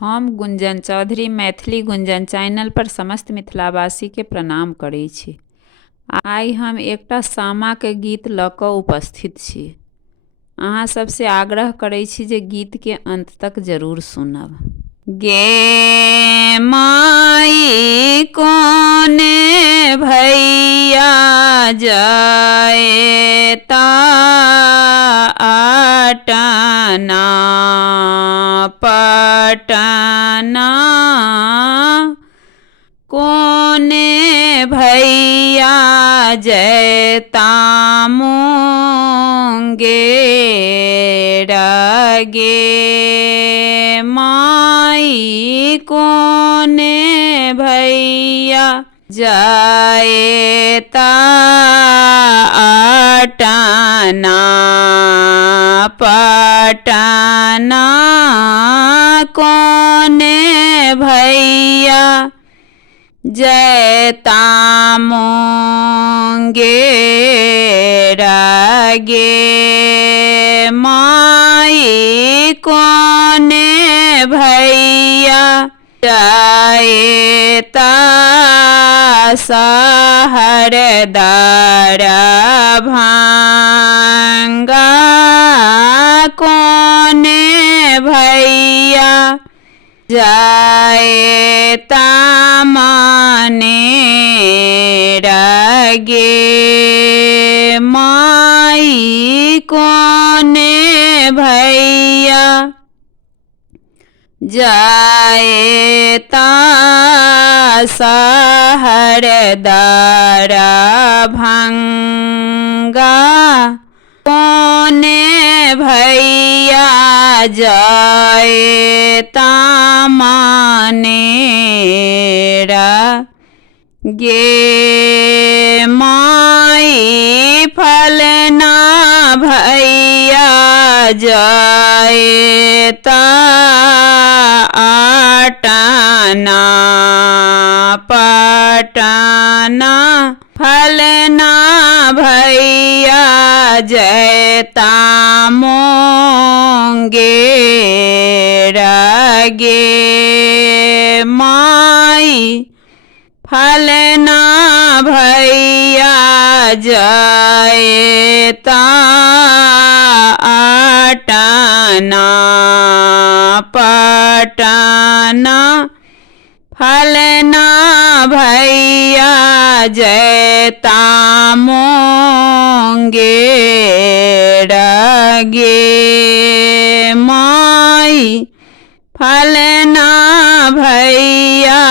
हम गुंजन चौधरी मैथिली गुंजन चैनल पर समस्त मिथिलावासी के प्रणाम करै छी। आइ हम एकटा सामा के गीत लऽ कऽ उपस्थित छी। अहाँ सबसे आग्रह करै छी जे गीत के अंत तक जरूर सुनब। गे माई कोने भैया जाए ता आटना पटना, कोने भैया जैता मुंगेर गे माई कोने भैया जाए ता आटना पटना, कोने भैया जैता मुंगेर गे माई कोने भैया जाए ता सहर दरभंगा, कोने भैया जाए ता मानेर गे माई कोने भैया जाए ता सहर दरभंगा, कोने भैया जाए ता मानेर गे माई फलना भैया जाए ता आटना पटना, फलना भैया जैता मुंगेर गे माई फलना भैया जाए ता आटना पटना, फलना भैया जैता मुंगेर गे माई फलना भैया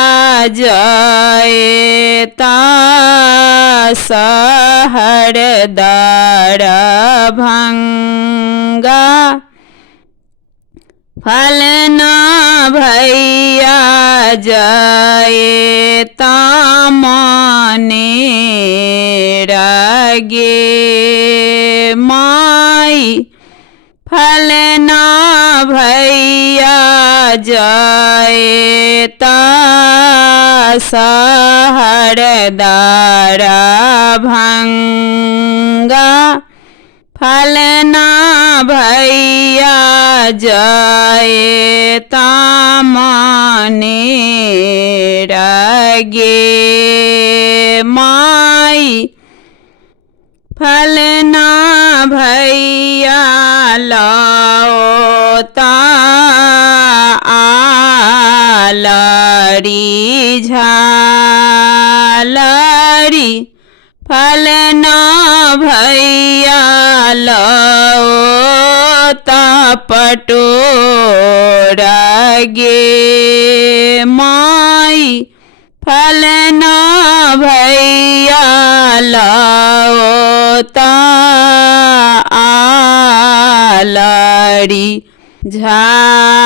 जाए ता सहर दरभंगा, फलना भैया जाए ता मानेर गे माई फलना भैया जाए ता सहर दरभंगा, फलना भैया जाए ता मानेर गे माई फलना भैया लाओ ता आलरी झालरी, फलना भैया लाओ ता पटोर गे माई फलना भैया लाओ ता आलरी झालरी,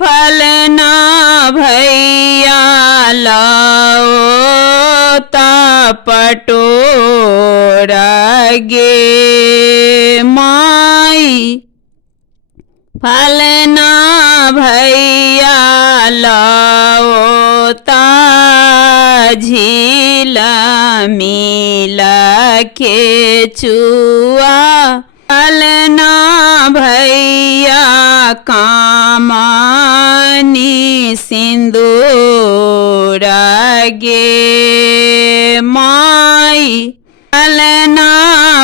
फलना भैया लाओ ता पटोर गे माई फलना भैया लाओ ता झील मिल केचुआ, फलना भैया का कामनी सिंदूर गे माई फलना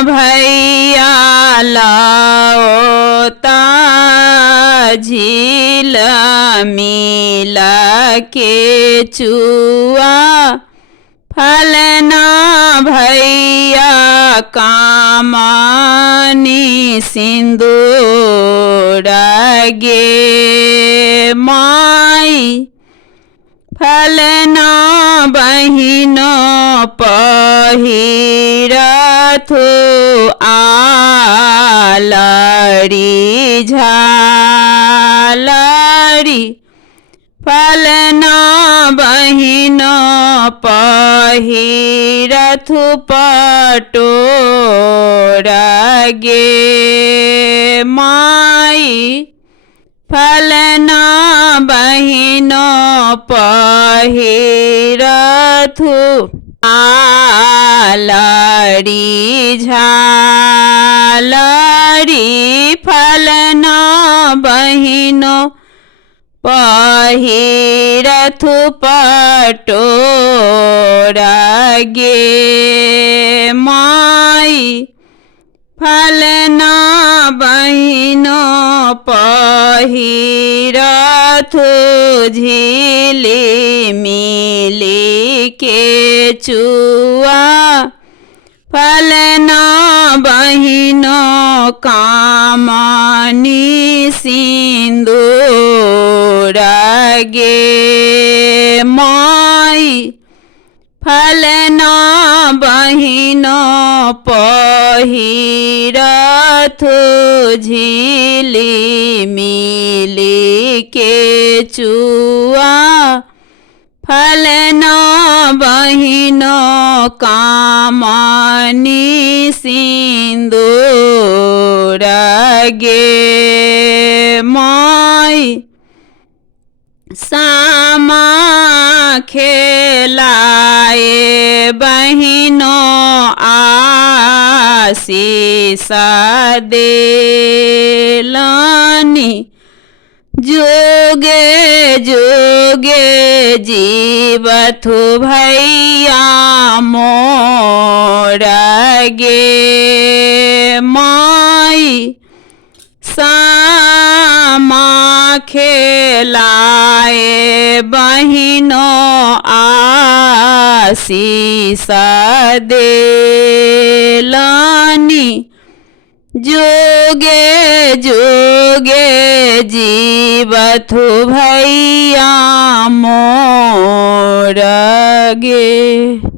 भैया लाओ झील मिल के चुआ फलना भैया कामनी सिंदूर गे माई फलना बहिनो पहिरथु आलरी झालरी फलना बहिनो पहिरथु पटोर गे माई फलना बहिनो पहिरथु आलरी झालरी फलना बहिनो पहिरथु पटोर गे माई फलना बहिनो पहिरथु झिली मिली के चुआ फलना बहिनो कामनी सिंदूर गे माई फलना बहिनो पहिरथु झिली मिली के चुआ फलना बहिनो कामनी सिंदूर गे माई सामा खेलाए बहिनो आशीष देलनी जोगे जोगे जीवथु भैया मोर गे माई सामा खेलाए बहिनो आशीष देलनी जोगे जोगे जीवथु भैया मोर गे।